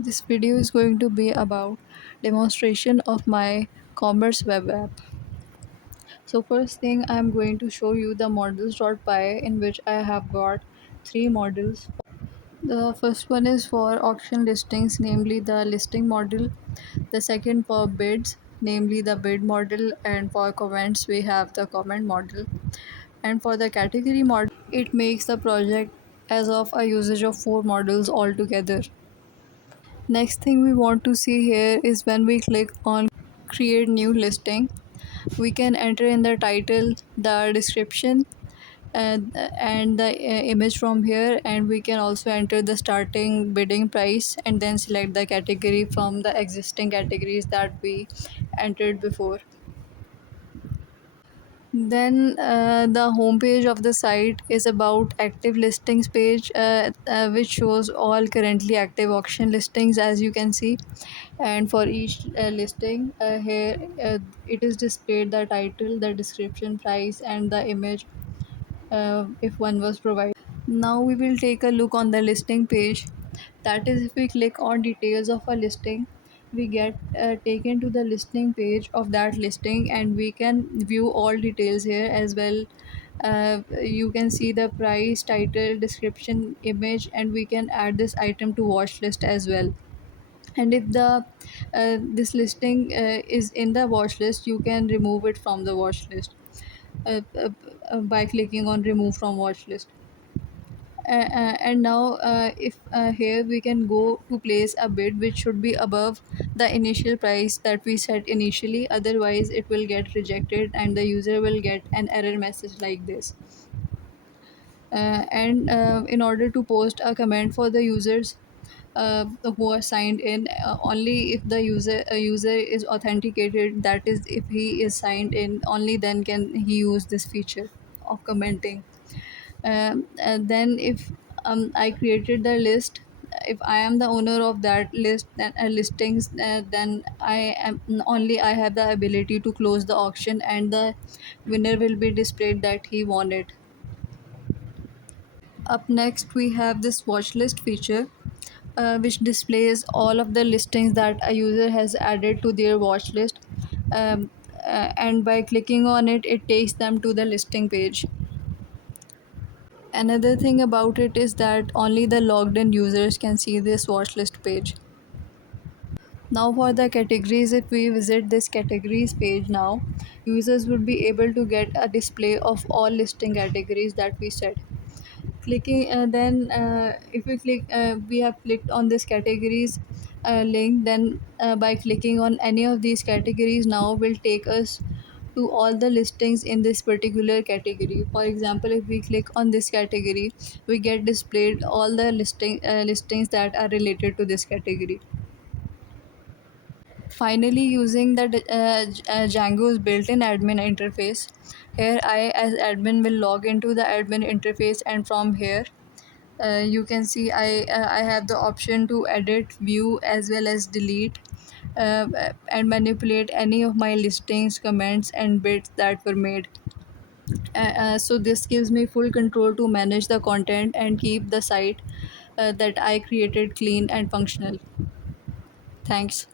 This video is going to be about demonstration of my commerce web app. So first thing I'm going to show you the models.py in which I have got three models. The first one is for auction listings, namely the listing model. The second for bids, namely the bid model, and for comments we have the comment model. And for the category model, it makes the project as of a usage of four models altogether. Next thing we want to see here is when we click on create new listing, we can enter in the title, the description, and the image from here, and we can also enter the starting bidding price and then select the category from the existing categories that we entered before. Then the homepage of the site is about active listings page, which shows all currently active auction listings, as you can see. And for each listing here, it is displayed the title, the description, price, and the image if one was provided. Now we will take a look on the listing page. That is, if we click on details of a listing, we get taken to the listing page of that listing, and we can view all details here as well. You can see the price, title, description, image, and we can add this item to watch list as well. And if the this listing is in the watch list, you can remove it from the watch list by clicking on remove from watch list. And now if here we can go to place a bid which should be above the initial price that we set initially, otherwise it will get rejected and the user will get an error message like this. And in order to post a comment for the users who are signed in, only if the user is authenticated, that is if he is signed in, only then can he use this feature of commenting. And then if I created the list, if I am the owner of that list, then listings, then I am only I have the ability to close the auction, and the winner will be displayed that he won it. Up next we have this watch list feature, which displays all of the listings that a user has added to their watch list. And by clicking on it, it takes them to the listing page. Another thing about it is that only the logged in users can see this watchlist page. Now for the categories, if we visit this categories page now, users would be able to get a display of all listing categories that we set. Clicking then if we click we have clicked on this categories link, then by clicking on any of these categories now will take us to all the listings in this particular category. For example, if we click on this category, we get displayed all the listings that are related to this category. Finally, using the Django's built-in admin interface, here I as admin will log into the admin interface, and from here you can see I have the option to edit, view, as well as delete, and manipulate any of my listings, comments, and bids that were made. So this gives me full control to manage the content and keep the site that I created clean and functional. Thanks.